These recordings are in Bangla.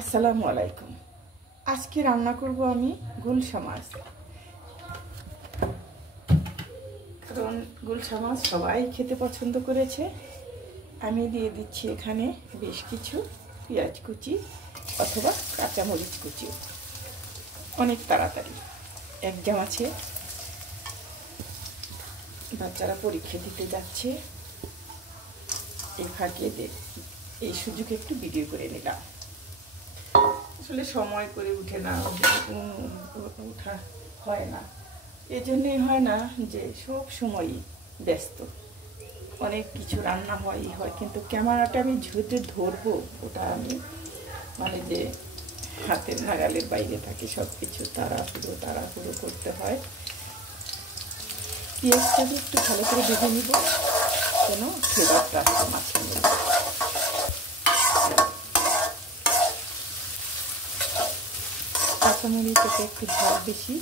আসসালামু আলাইকুম। আজকে রান্না করব আমি গুলশা মাছ। কারণ গুলশা মাছ সবাই খেতে পছন্দ করেছে। আমি দিয়ে দিচ্ছি এখানে বেশ কিছু পেঁয়াজ কুচি অথবা কাঁচামরিচ কুচি। অনেক তাড়াতাড়ি একজাম আছে, বাচ্চারা পরীক্ষা দিতে যাচ্ছে, এই ফাঁকে এই সুযোগে একটু ভিডিও করে নিলাম। আসলে সময় করে উঠে না, উঠা হয় না, এজন্যই হয় না যে সব সময়ই ব্যস্ত, অনেক কিছু রান্না হয় কিন্তু ক্যামেরাটা আমি ঝুঁতে ধরবো ওটা আমি যে হাতের নাগালের বাইরে থাকে, সব কিছু তাড়াহুড়ো করতে হয়। পেঁয়াজটাকে একটু ভালো করে ভেজে নিব যেন ফ্লেভারটা আসে মাছের মধ্যে। কাঁচামরিচটা একটু ঝাল বেশি,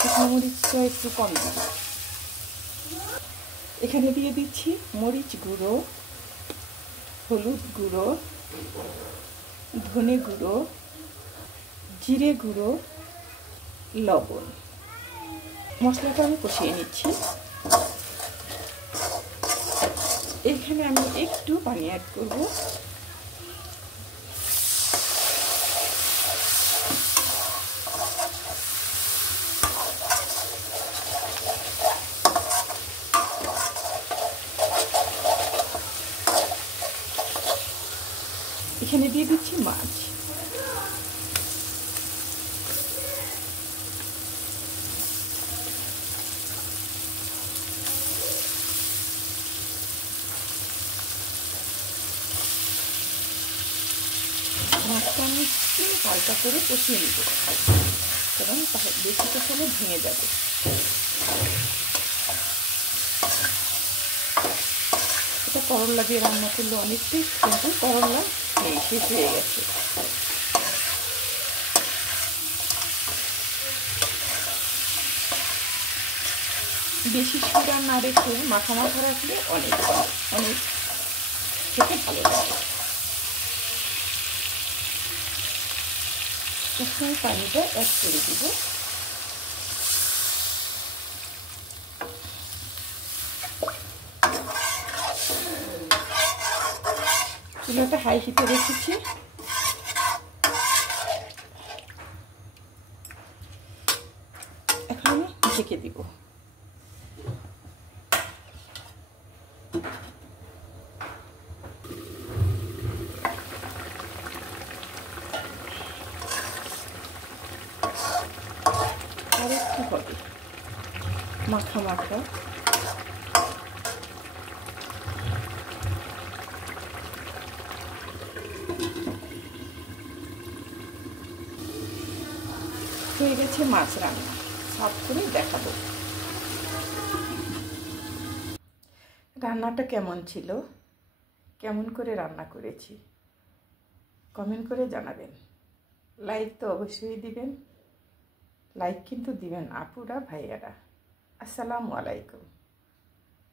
শুকনো মরিচটা একটু কম দিব। এখানে দিয়ে দিচ্ছি মরিচ গুঁড়ো, হলুদ গুঁড়ো, ধনে গুঁড়ো, জিরে গুঁড়ো, লবণ। মশলাটা আমি কষিয়ে নিচ্ছি। এখানে আমি একটু পানি অ্যাড করব। এখানে দিয়ে দিচ্ছি মাছ। মাছটা আমি একটু হালকা করে কষিয়ে নিব, কারণ বেশি কষালে ভেঙে যাবে। এটা করলা দিয়ে রান্না করলে অনেকটাই, কিন্তু করলা শেষ হয়ে গেছে। বেশি সুগার না রেখে মাখা রাখলে অনেক খেতে ভালো লাগে। এখন পানিটা অ্যাড করে দিব। চুলাটা হাই হিটে রেখেছি। এখন আমি ঢেকে দিব। আর একটু হবে মাখা হয়ে গেছে মাছ রান্না। সাফ করে দেখাবো রান্নাটা কেমন ছিল, কেমন করে রান্না করেছি কমেন্ট করে জানাবেন। লাইক তো অবশ্যই দিবেন, লাইক কিন্তু দিবেন আপুরা ভাইয়ারা। আসসালামু আলাইকুম।